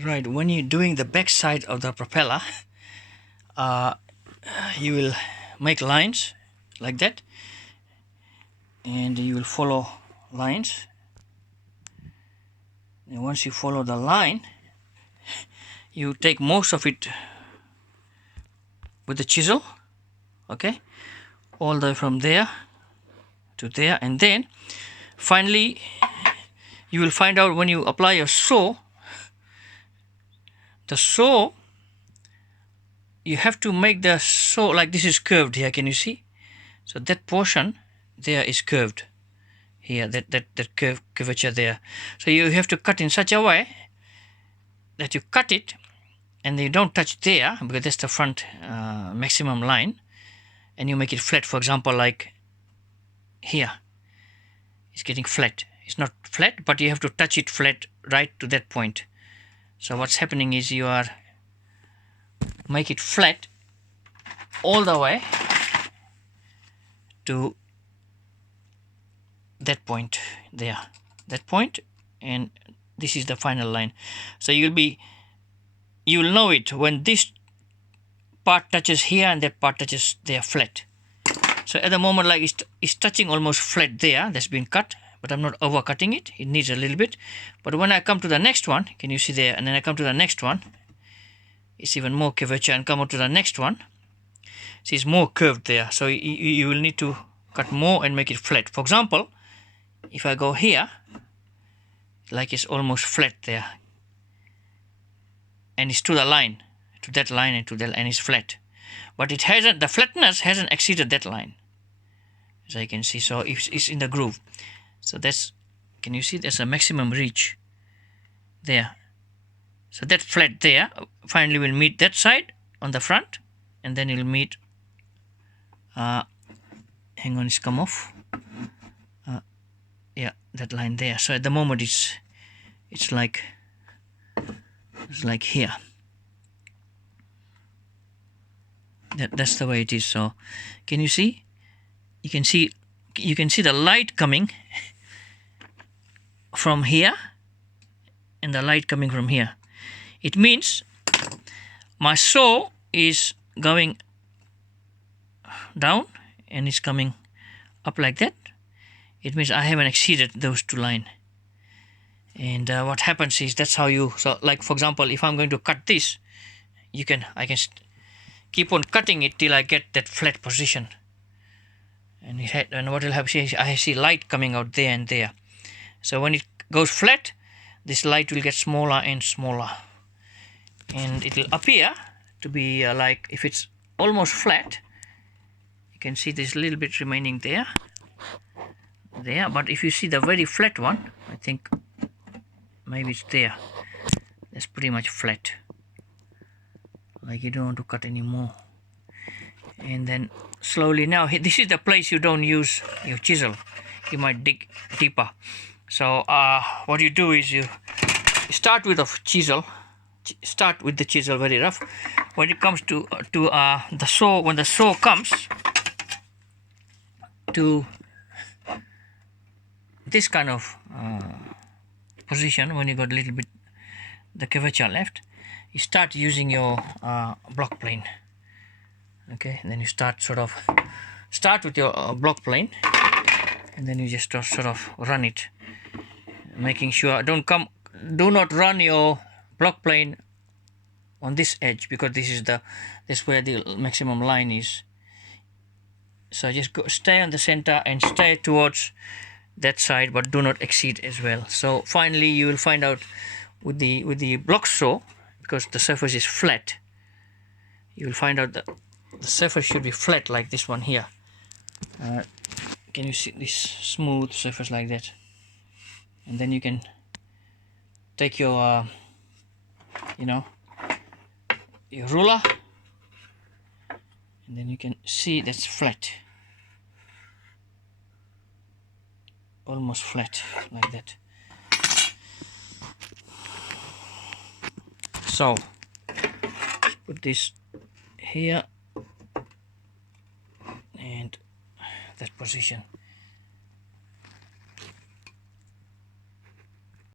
Right, when you're doing the back side of the propeller, you will make lines like that, and you will follow lines, and once you follow the line, you take most of it with the chisel, okay, all the way from there to there, and then finally you will find out when you apply your saw, the saw, you have to make the saw like this is curved here, can you see? So that portion there is curved here, that curvature there. So you have to cut in such a way that you cut it and you don't touch there, because that's the front maximum line, and you make it flat. For example, like here, it's getting flat. It's not flat, but you have to touch it flat right to that point. So what's happening is you are make it flat all the way to that point there, that point, and this is the final line. So you'll know it when this part touches here and that part touches there flat. So at the moment, like it's touching almost flat there, that's been cut, but I'm not over cutting it, it needs a little bit. But when I come to the next one, can you see there, and then I come to the next one, it's even more curvature, and come on to the next one, see, it's more curved there. So you will need to cut more and make it flat. For example, if I go here, like it's almost flat there, and it's to the line, to that line, and to that, and it's flat, but it hasn't, the flatness hasn't exceeded that line, as I can see. So it's in the groove. So that's, can you see, there's a maximum reach there. So that flat there finally will meet that side on the front, and then it will meet, hang on, it's come off, yeah, that line there. So at the moment it's like here. That's the way it is. So can you see? You can see the light coming from here and the light coming from here. It means my saw is going down and it's coming up like that. It means I haven't exceeded those two lines. And what happens is, that's how you, so like for example, if I'm going to cut this, I can keep on cutting it till I get that flat position. And what will happen is I see light coming out there and there. So when it goes flat, this light will get smaller and smaller, and it will appear to be like, if it's almost flat, you can see there's a little bit remaining there, but if you see the very flat one, I think maybe it's there, that's pretty much flat, like you don't want to cut anymore. And then slowly, now this is the place you don't use your chisel, you might dig deeper. So what you do is you start with the chisel very rough. When it comes to the saw, when the saw comes to this kind of position, when you got a little bit the curvature left, you start using your block plane. Okay, and then you start with your block plane, and then you just sort of run it, making sure do not run your block plane on this edge, because this is where the maximum line is. So just stay on the center and stay towards that side, but do not exceed as well. So finally you will find out with the block saw, because the surface is flat, you will find out that the surface should be flat like this one here. Can you see this smooth surface like that? And then you can take your your ruler, and then you can see that's flat, almost flat like that. So put this here and that position.